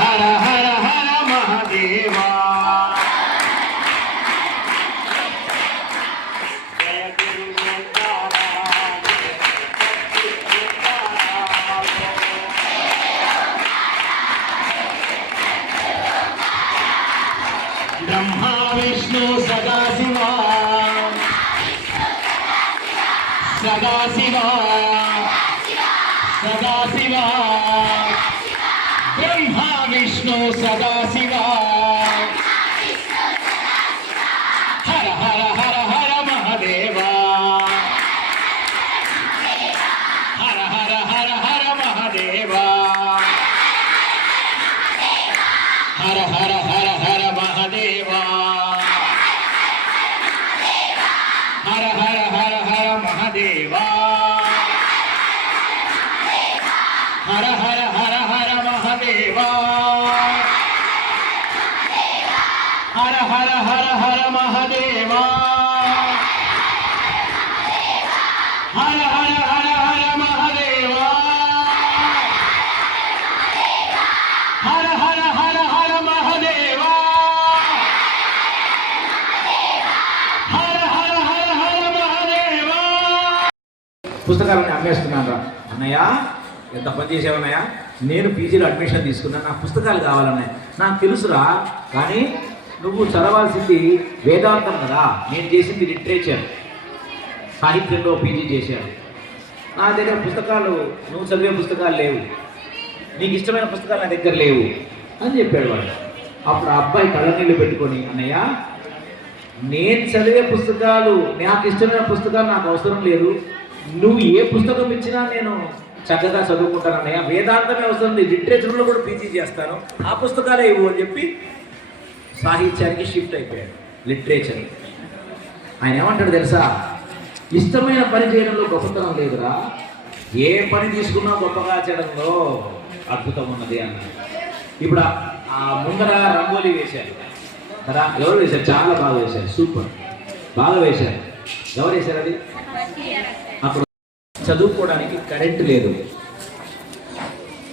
हर हर हर महादेवा। ब्रह्मा विष्णु सदा शिवा सदा शिवा ब्रह्मा విష్ణు సదాశివ హర హర హర హర మహదేవ హర హర హర హర మహదేవ హర హర హర హర మహదేవ హర హర హర హర మహదేవ హర హర హర హర మహదేవా హర హర హర హర మహదేవా హర హర హర హర మహదేవా హర హర హర హర మహదేవా హర హర హర హర మహదేవా పుస్తకాలని అమ్మేస్తున్నాను రా అన్నయ్య ఎంత పని చేసావన్నయ్య నేను పీజీలో అడ్మిషన్ తీసుకున్నాను నా పుస్తకాలు కావాలన్నాయి నాకు తెలుసురా కానీ నువ్వు చదవాల్సింది వేదాంతం కదా. నేను చేసింది లిటరేచర్. సాహిత్యంలో పీజీ చేశాను. నా దగ్గర పుస్తకాలు నువ్వు చదివే పుస్తకాలు లేవు. నీకు ఇష్టమైన పుస్తకాలు నా దగ్గర లేవు అని చెప్పాడు వాడు అప్పుడు ఆ అబ్బాయి కళ్ళనీళ్ళు పెట్టుకొని అన్నయ్య నేను చదివే పుస్తకాలు నాకు ఇష్టమైన పుస్తకాలు నాకు అవసరం లేదు. నువ్వు ఏ పుస్తకం ఇచ్చినా నేను చక్కగా చదువుకుంటాను అన్నయ్య. వేదాంతమే అవసరం లేదు. లిటరేచర్లో కూడా పీజీ చేస్తాను. ఆ పుస్తకాలే ఇవ్వు అని చెప్పి సాహిత్యానికి షిఫ్ట్ అయిపోయాడు. లిటరేచర్ ఆయన ఏమంటాడు తెలుసా? ఇష్టమైన పని చేయడంలో గొప్పతనం లేదురా. ఏ పని తీసుకున్నా గొప్పగా చేయడంలో అద్భుతం ఉన్నది అన్నాడు. ఇప్పుడు ఆ- ఆ ముందర రంగోలీ వేశారు. కదా? ఎవరు వేశారు? చాలా బాగా వేశారు. సూపర్ బాగా వేశారు. ఎవరు వేశారు అది? అప్పుడు చదువుకోవడానికి కరెంటు లేదు.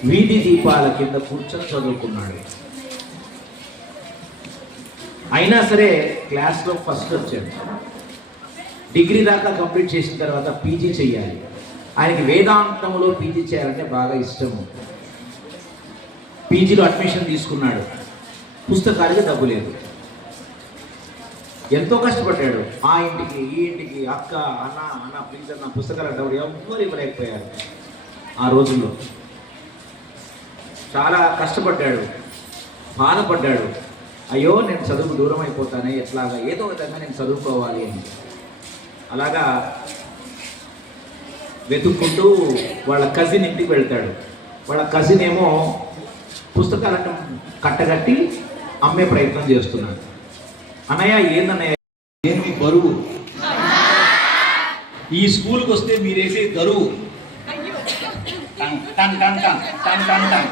వీధి దీపాల కింద కూర్చొని చదువుకున్నాడు. అయినా సరే క్లాస్లో ఫస్ట్ వచ్చాడు. డిగ్రీ దాకా కంప్లీట్ చేసిన తర్వాత పీజీ చేయాలి ఆయనకి వేదాంతంలో పీజీ చేయాలంటే బాగా ఇష్టము పీజీలో అడ్మిషన్ తీసుకున్నాడు. పుస్తకాలకి డబ్బు లేదు. ఎంతో కష్టపడ్డాడు. ఆ ఇంటికి ఈ ఇంటికి అక్క అన్న అన్న ప్లీజ్ అన్న పుస్తకాలు డబ్బు ఎవ్వరు ఇవ్వలేకపోయారు. ఆ రోజుల్లో. చాలా కష్టపడ్డాడు. బాధపడ్డాడు. అయ్యో నేను చదువుకు దూరం అయిపోతానే ఎట్లాగా? ఏదో విధంగా నేను చదువుకోవాలి అని. అలాగా వెతుక్కుంటూ వాళ్ళ కజిన్ ఇంటికి వెళ్తాడు. వాళ్ళ కజిన్ ఏమో పుస్తకాలను కట్టగట్టి అమ్మే ప్రయత్నం చేస్తున్నాడు. అన్నయ్య ఏందన్నయ్య? నేను మీ బరువు? ఈ స్కూల్కి వస్తే మీరు వేసే దరువు టంగ్ టంగ్ టంగ్ టంగ్ టంగ్ టంగ్ టంగ్